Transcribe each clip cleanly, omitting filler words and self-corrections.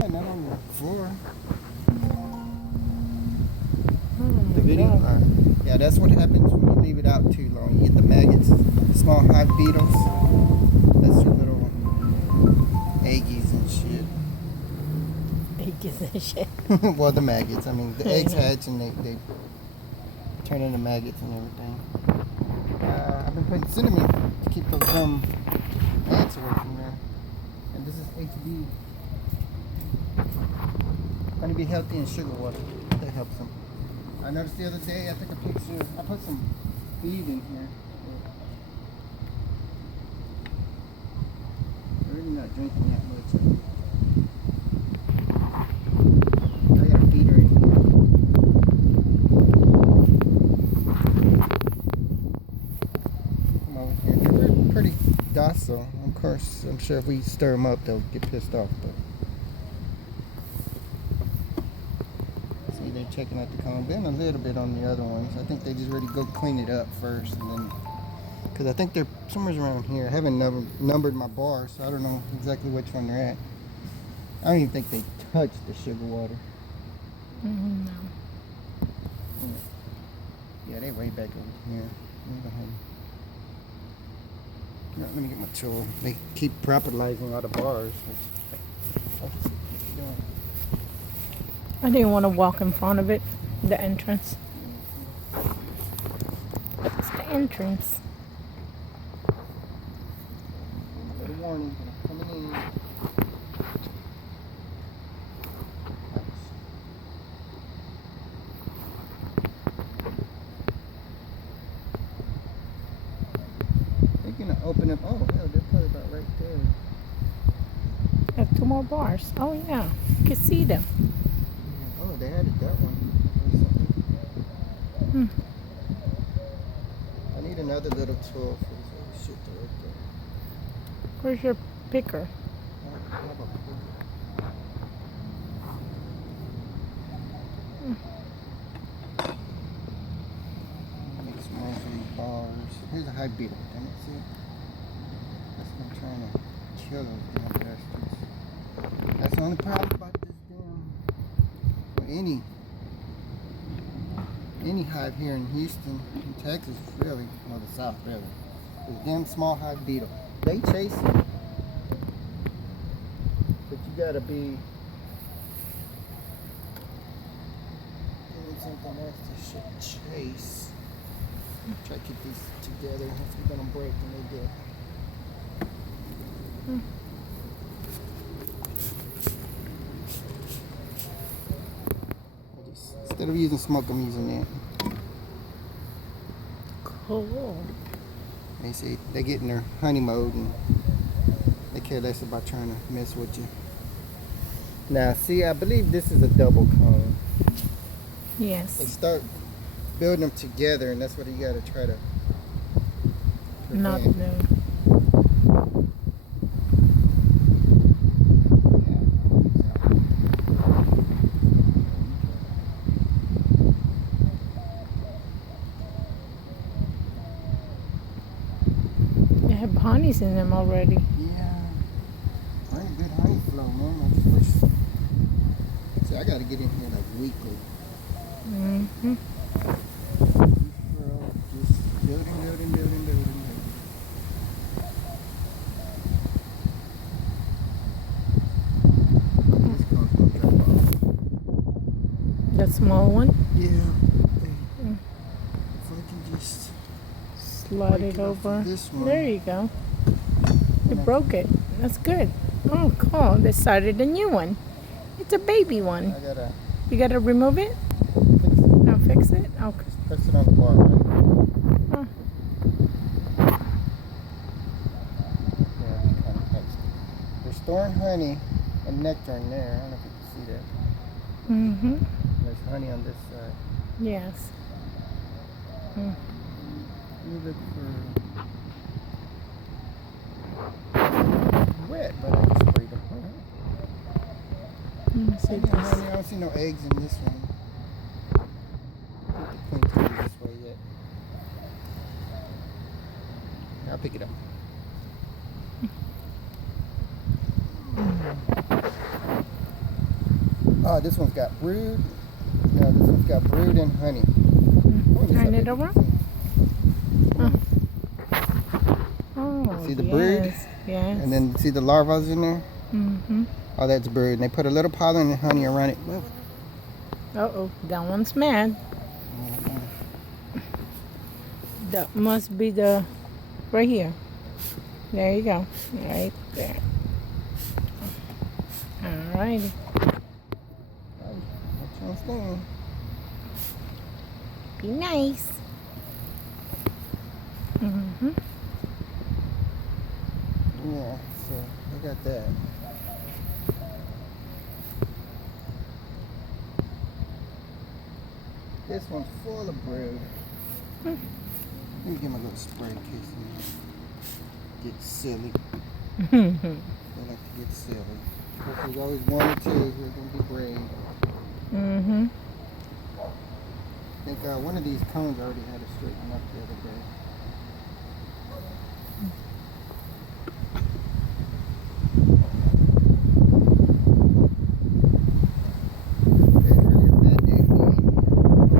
Yeah, not on the floor. The video? Yeah, that's what happens when you leave it out too long. You get the maggots, small hive beetles. That's your little eggies and shit. Eggies and shit. Well, the maggots. I mean, the eggs hatch and they turn into maggots and everything. I've been putting cinnamon to keep those ants away from there. And this is HB. Trying to be healthy in sugar water. That helps them. I noticed the other day, I took a picture. I put some feed in here. They're really not drinking that much. I got a feeder in here. Come over here. They're pretty docile. Of course, I'm sure if we stir them up, they'll get pissed off. But see, they're checking out the comb. Been a little bit on the other ones. I think they just really go clean it up first, and then because I think they're somewhere around here. I haven't numbered my bars, so I don't know exactly which one they're at. I don't even think they touch the sugar water. No. Yeah, they way back over here. Let me get my tool. They keep propertizing all the bars. I didn't want to walk in front of it, the entrance. It's the entrance. Good warning, coming in. They're gonna open up. Oh, hell, they're probably about right there. Have 2 more bars. Oh yeah, you can see them. Yeah. Oh, they added that one. I need another little tool for this other shit to right there. Where's your picker? I have a picker. Make some more for these bars. Here's a high beetle. Damn it, see? That's what I'm trying to kill those damn bastards. That's the only problem about this damn, or any hive here in Houston, in Texas, really, or the South, really, is damn small hive beetle. They chase it, but you gotta be doing something else to chase. Try to keep these together. If they're gonna break, then they do. Instead of using smoke, I'm using that. Cool. They say they get in their honey mode and they care less about trying to mess with you. Now, see, I believe this is a double cone. They Yes. start building them together, and that's what you gotta try to Not prevent. new. They have honeys in them already. Yeah. Pretty good honey flow, man. I just wish. See, I gotta get in here like weekly. Mm-hmm. Just building. This cone's gonna drop off. The small one. Yeah. If I can just Slide break it off over. this one. There you go. You broke it. That's good. Oh, cool. They started a new one. It's a baby one. I gotta You gotta remove it? fix it. No, fix it? Okay. Press it on the bar, right? Oh. Yeah, it's kind of fixed. They're storing honey and nectar in there. I don't know if you can see that. Mm-hmm. There's honey on this side. Yes. Mm. You look for wet, but I just sprayed them. See I this. don't see no eggs in this one. Put the queen to this way yet. I'll pick it up. Oh, this one's got brood. No, this one's got brood and honey. Turn it around. Oh, See the brood? Yes. And then see the larvae in there? Mm-hmm. Oh, that's brood. And they put a little pollen and honey around it. Whoa. Uh-oh, that one's mad. That must be the, right here. There you go. Right there. All righty. That's what I'm saying. Be nice. Mm-hmm. Yeah, so I got that. This one's full of brood. Let me get my little spray in case you get silly. They like to get silly. If there's always one or two who are going to be brave. Mm-hmm. I think one of these cones already had to straighten up the other day. It's really a bad day to be in here.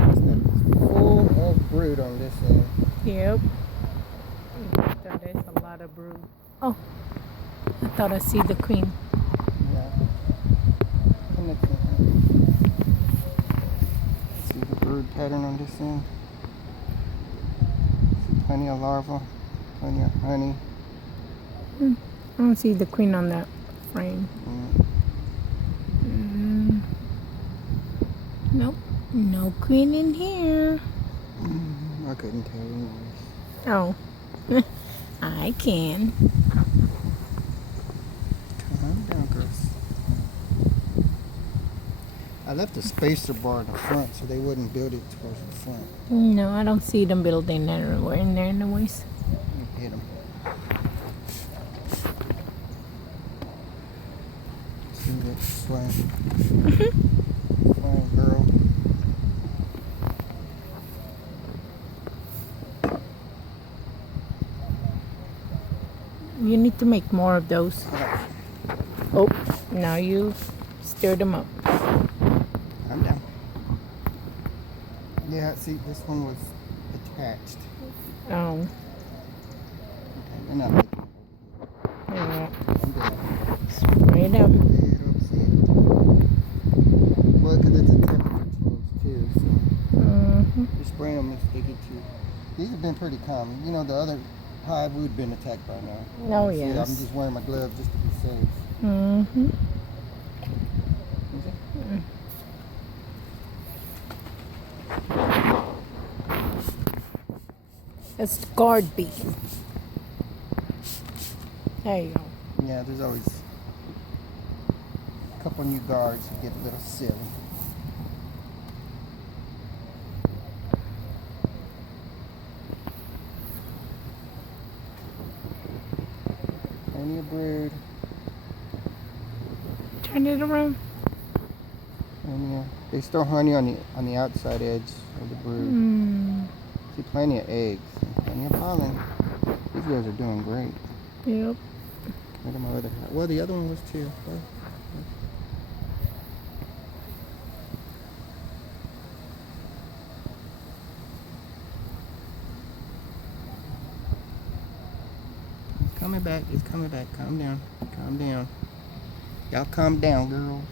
This stuff is full of brood on this end. Yep. So there's a lot of brood. Oh, I thought I see the queen. Yeah. Connection. See the brood pattern on this end? See plenty of larvae, plenty of honey. I don't see the queen on that frame. Nope. No queen in here. I couldn't tell you. Oh. I can. Calm down, girls. I left a spacer bar in the front so they wouldn't build it towards the front. No, I don't see them building anywhere in there anyways. You hit them. See that flying, flying girl. You need to make more of those. Oh, now you stirred them up. I'm down. Yeah, see, this one was attached. Oh. Okay, they're not making it. Yeah. I'm down. Spray it up. Yeah, don't see it. Well, because it's a temperature change too, so you spray them if they get too. These have been pretty common. You know, the other hive would have been attacked by now. Oh, See, yes. I'm just wearing my glove just to be safe. Mm-hmm. It's the guard bee. There you go. Yeah, there's always a couple new guards who get a little silly. Plenty of brood. Turn it around. And yeah, they store honey on the outside edge of the brood. See, plenty of eggs, and plenty of pollen. These girls are doing great. Yep. Look at my other hive. Well, the other one was too. Oh. It's coming back. It's coming back. Calm down. Calm down. Y'all calm down, girls.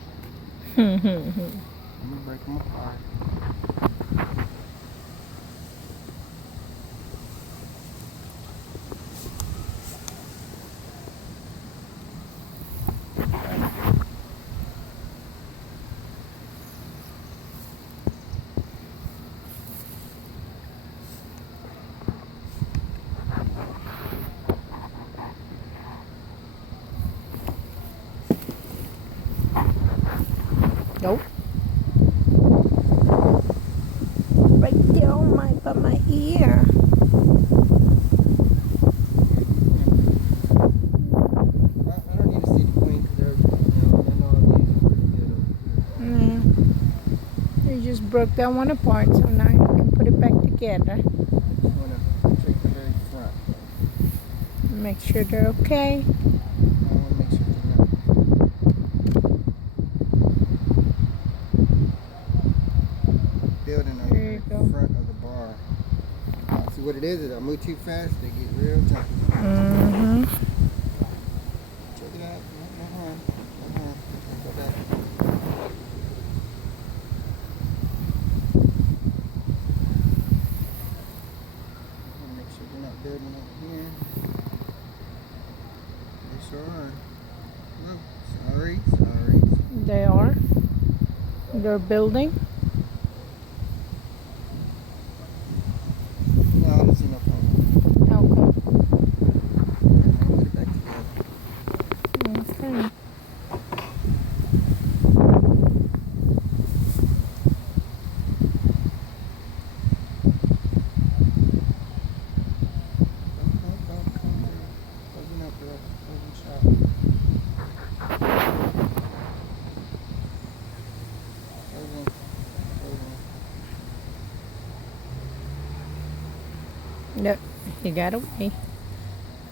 I'm gonna break them apart. Nope. Right there on by my ear. I don't need to see the queen because I know these are pretty good over here. You just broke that one apart, so now you can put it back together. I just want to check the very front. Make sure they're okay. I want to make sure they're not what it is I move too fast, they get real jumpy. Mm-hmm. Check it out. No harm. No harm. Go back. Make sure they're not building over here. They sure are. Oh, sorry. They are. They're building. No, I don't see no problem. How come? Put it back together. Okay. Closing up, girl. Closing shop. Closing. Yep. You got away.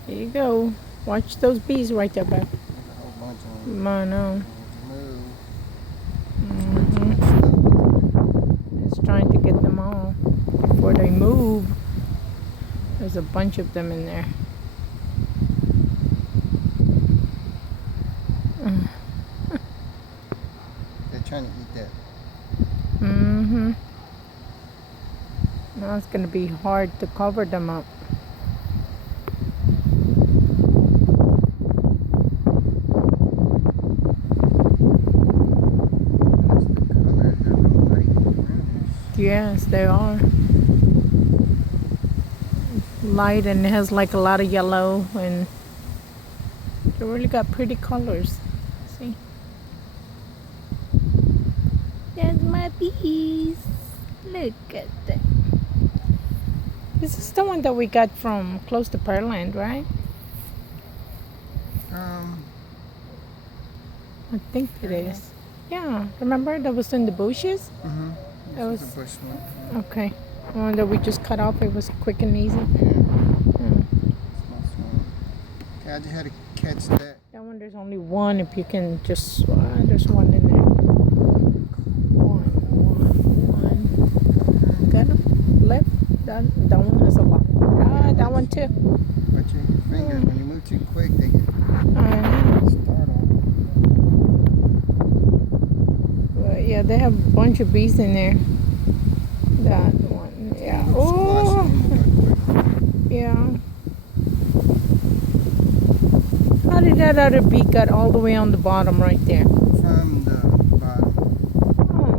Here you go. Watch those bees right there, back. There's a whole bunch of them. I know. Move. Mm-hmm. It's trying to get them all before they move. There's a bunch of them in there. They're trying to eat that. Mm-hmm. Now it's going to be hard to cover them up. That's the color. They're real light brownish. Yes, they are. Light, and it has like a lot of yellow, and they really got pretty colors. See? There's my bees. Look at that. This is the one that we got from close to Pearland, right? I think it is. Yeah, remember that was in the bushes? Mm-hmm. That This was is a bush one. okay. The one that we just cut off. It was quick and easy. Yeah. Mm. Small swamp. Okay, I just had to catch that. That one, there's only one. If you can just, there's one in there. One. Got him? Left. That one has a lot. That one too. Watch your fingers. When you move too quick, they get startled. But yeah, they have a bunch of bees in there. That one, yeah. Oh, yeah. How did that other bee get all the way on the bottom right there? From the bottom. Oh.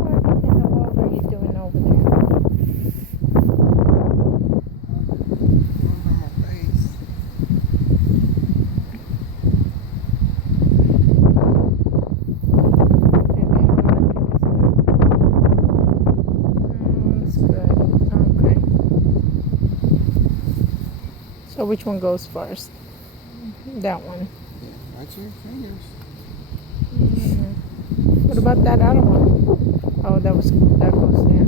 What in the world are you doing over there? On my face. That's good. Okay. So which one goes first? That one. Yeah, watch your fingers. What about that other one? Oh, that goes there.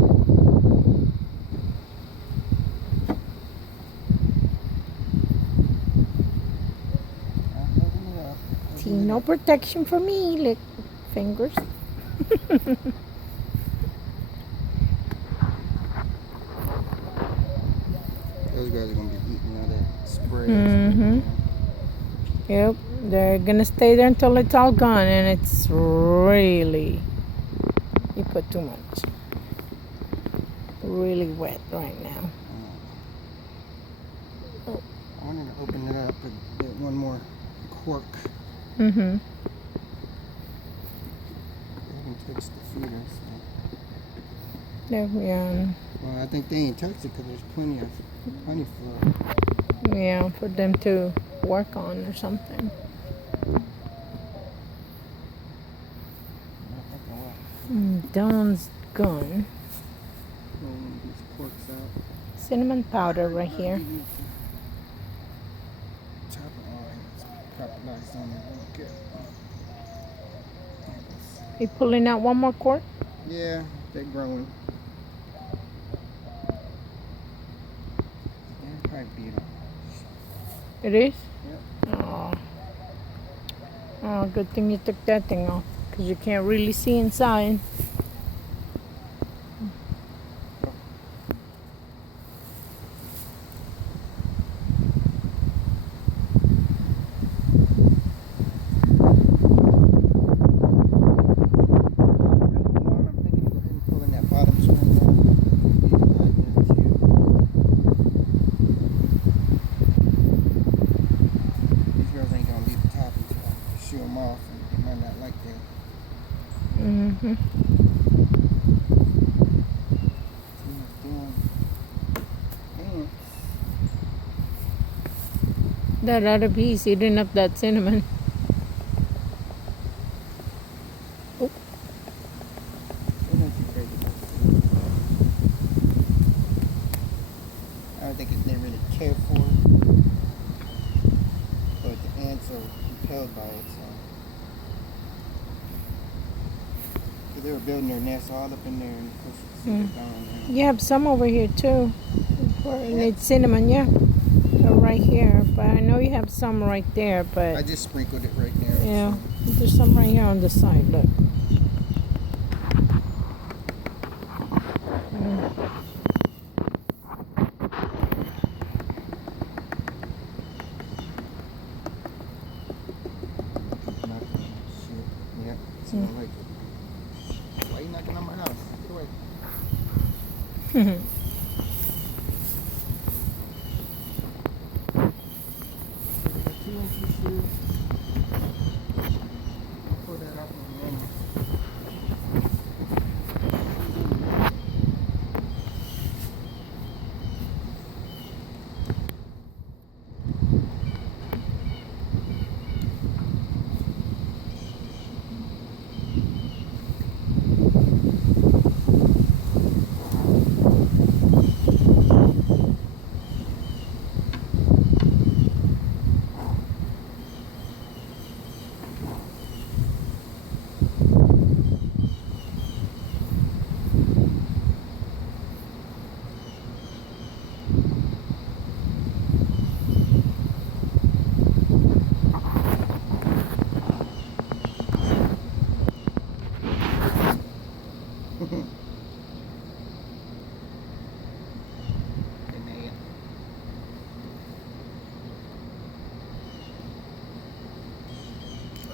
I'll open it up. See, no protection for me. Lick fingers. Those guys are gonna be eating all that spray. Mm-hmm. Yep, they're gonna stay there until it's all gone, and it's really, you put too much. Really wet right now. I wanted to open it up and get one more cork. Mm-hmm. They haven't touched the feeder, so. Yeah, Well, I think they ain't touched it because there's plenty of honey flow. yeah, for them to work on or something. Dawn's gone. Pulling these corks out. Cinnamon powder right here. Top it on. It's capitalized on it. Okay. You pulling out one more cork? Yeah, they're growing. Yeah, probably beat them. It is? Yep. Oh. Oh, good thing you took that thing off, because you can't really see inside. Mm-hmm. That other bee's eating up that cinnamon. Oh. I don't think they really care for it, but the ants are repelled by it. So they were building their nest all up in there, and of course they're gone now. You have some over here too. And Yeah. it's cinnamon, yeah. Right here, but I know you have some right there. But I just sprinkled it right there. yeah, So. there's some right here on the side. Look. Yeah, sound like it. Why are you knocking on my house? Get away. Pull that up in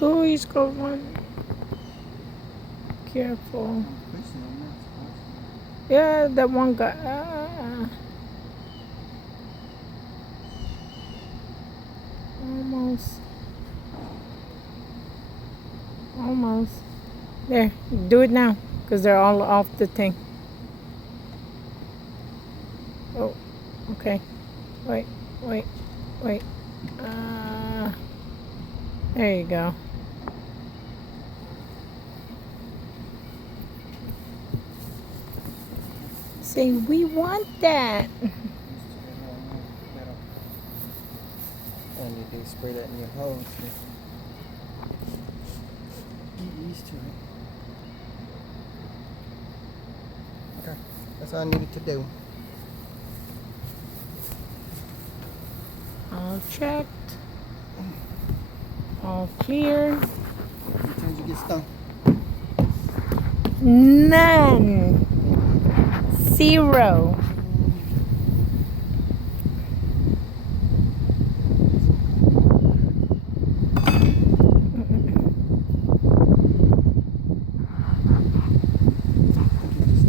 Oh, he's got one. Careful. Yeah, that one guy. Almost. Almost. There, do it now, because they're all off the thing. Oh, okay. Wait. There you go. Say, we want that. And they spray that in your hose. Get used to it. Okay, that's all I needed to do. All checked. All clear. How many times you get stung? None. 0.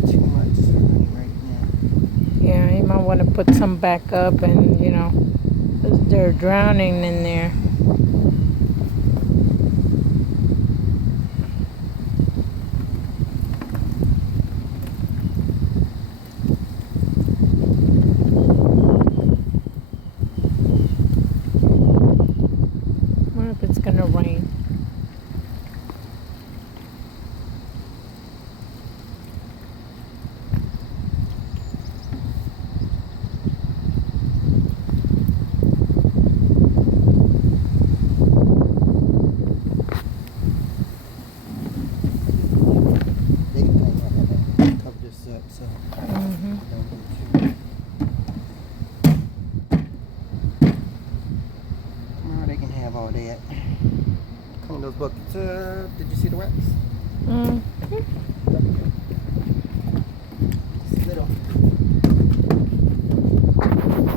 Too much right now. Yeah, you might want to put some back up, and they're drowning in there. What if it's gonna rain? So Mm-hmm. tomorrow they can have all that. Clean those buckets up. Did you see the wax? Mm-hmm. Just little.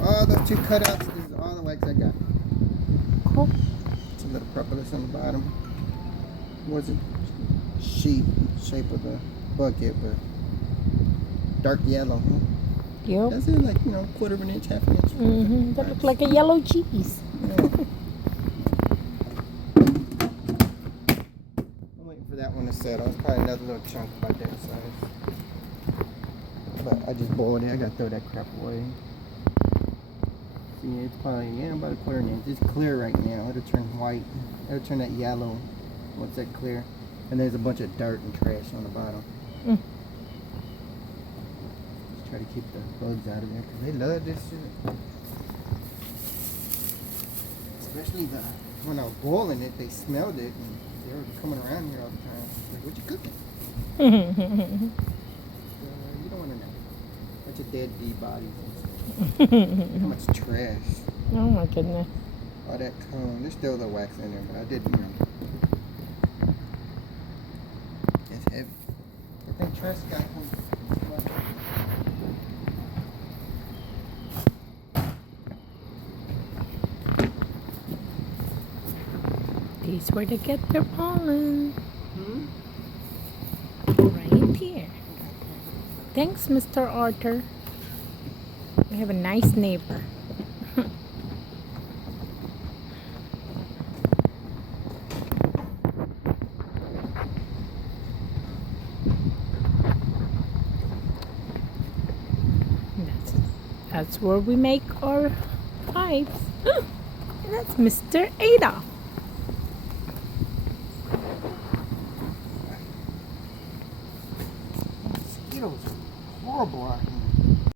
All those 2 cutouts. This is all the wax I got. Cool. It's a little propolis on the bottom. Wasn't sheep shape of the bucket, but dark yellow. Huh? Yep. That's it, like, 1/4 of an inch, 1/2 inch. Mm-hmm. That looks like a yellow cheese. Yeah. I'm waiting for that one to settle. It's probably another little chunk about that size. But I just boiled it. I gotta throw that crap away. See, it's probably, yeah, about a quarter an inch. It's clear right now. It'll turn white. It'll turn that yellow once that clear. And there's a bunch of dirt and trash on the bottom. Mm. Just try to keep the bugs out of there because they love this shit. Especially when I was boiling it, they smelled it and they were coming around here all the time. Like, what you cooking? You don't want to know. Bunch of dead bee bodies. How much trash. Oh my goodness. All that comb. There's still the wax in there, but I didn't know. It's heavy. I think trash got home. These where they get their pollen. Hmm? Right here. Thanks, Mr. Arthur. We have a nice neighbor. That's where we make our hives. And that's Mr. Ada. Mosquitoes are horrible out here.